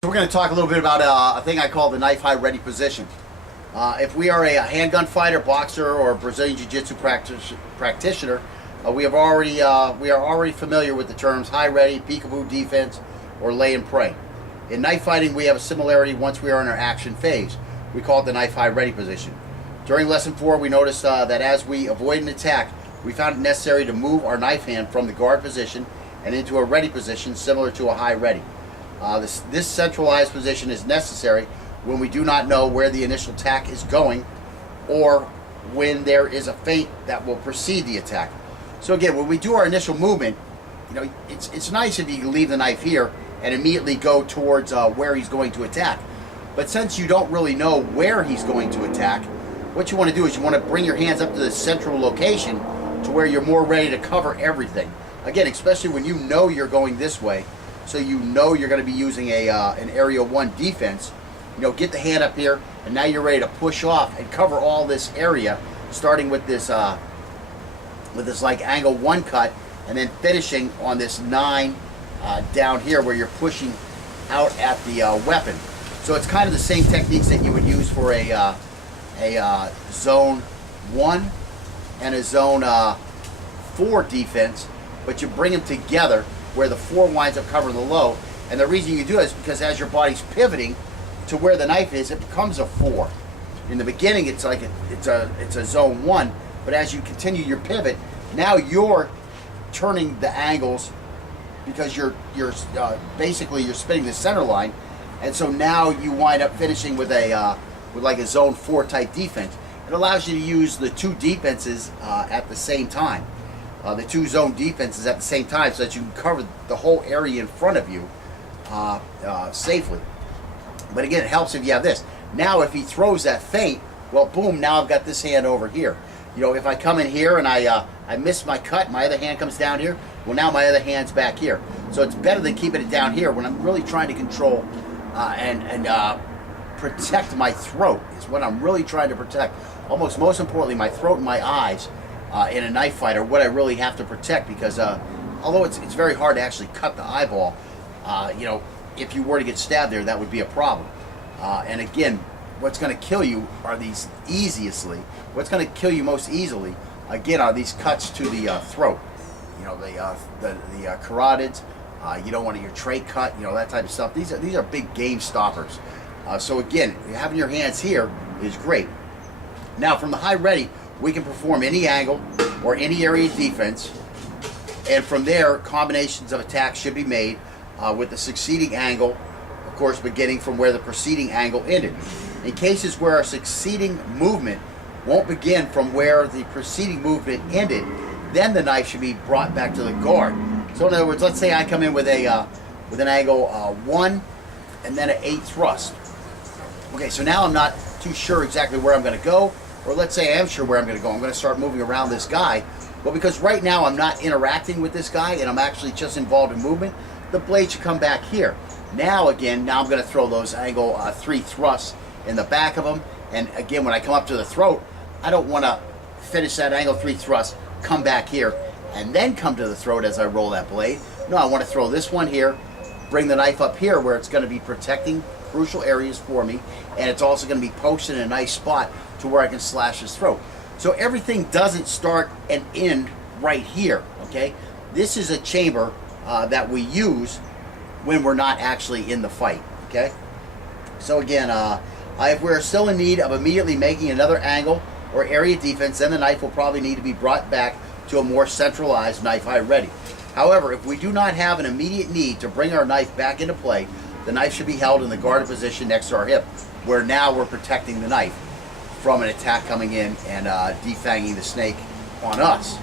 So we're going to talk a little bit about a thing I call the knife high ready position. If we are a handgun fighter, boxer, or Brazilian jiu-jitsu practitioner, we are already familiar with the terms high ready, peekaboo defense, or lay and pray. In knife fighting, we have a similarity once we are in our action phase. We call it the knife high ready position. During lesson 4, we noticed that as we avoid an attack, we found it necessary to move our knife hand from the guard position and into a ready position similar to a high ready. This centralized position is necessary when we do not know where the initial attack is going or when there is a feint that will precede the attack. So again, when we do our initial movement, it's nice if you can leave the knife here and immediately go towards where he's going to attack. But since you don't really know where he's going to attack, what you want to do is you want to bring your hands up to the central location to where you're more ready to cover everything. Again, especially when you know you're going this way, so you know you're going to be using an area 1 defense. Get the hand up here, and now you're ready to push off and cover all this area, starting with this like angle 1 cut, and then finishing on this 9 down here where you're pushing out at the weapon. So it's kind of the same techniques that you would use for a zone 1 and a zone 4 defense, but you bring them together where the 4 winds up covering the low. And the reason you do that is because as your body's pivoting to where the knife is, it becomes a 4. In the beginning, it's like it's a zone 1, but as you continue your pivot, now you're turning the angles because you're basically you're spinning the center line, and so now you wind up finishing with like a zone 4 type defense. It allows you to use the 2 defenses at the same time. The 2 zone defenses at the same time, so that you can cover the whole area in front of you safely. But again, it helps if you have this. Now if he throws that feint, well, boom, now I've got this hand over here. If I come in here and I miss my cut, my other hand comes down here, well, now my other hand's back here. So it's better than keeping it down here when I'm really trying to control and protect my throat. Is what I'm really trying to protect. Most importantly, my throat and my eyes. In a knife fight are what I really have to protect, because although it's very hard to actually cut the eyeball, if you were to get stabbed there, that would be a problem. And again, what's going to kill you are these what's going to kill you most easily, again, are these cuts to the throat. The carotids. You don't want your trach cut, that type of stuff. These are big game stoppers. So again, having your hands here is great. Now from the high ready, we can perform any angle or any area defense, and from there, combinations of attacks should be made with the succeeding angle, of course, beginning from where the preceding angle ended. In cases where our succeeding movement won't begin from where the preceding movement ended, then the knife should be brought back to the guard. So in other words, let's say I come in with an angle 1 and then an 8 thrust. Okay, so now I'm not too sure exactly where I'm going to go. Or let's say I am sure where I'm going to go. I'm going to start moving around this guy. Well, because right now I'm not interacting with this guy and I'm actually just involved in movement, the blade should come back here. Now I'm going to throw those angle 3 thrusts in the back of him. And again, when I come up to the throat, I don't want to finish that angle 3 thrust, come back here, and then come to the throat as I roll that blade. No, I want to throw this one here, bring the knife up here where it's going to be protecting crucial areas for me, and it's also going to be posted in a nice spot to where I can slash his throat. So everything doesn't start and end right here, okay? This is a chamber that we use when we're not actually in the fight, okay? So again, if we're still in need of immediately making another angle or area defense, then the knife will probably need to be brought back to a more centralized knife high ready. However, if we do not have an immediate need to bring our knife back into play, the knife should be held in the guarded position next to our hip, where now we're protecting the knife from an attack coming in and defanging the snake on us.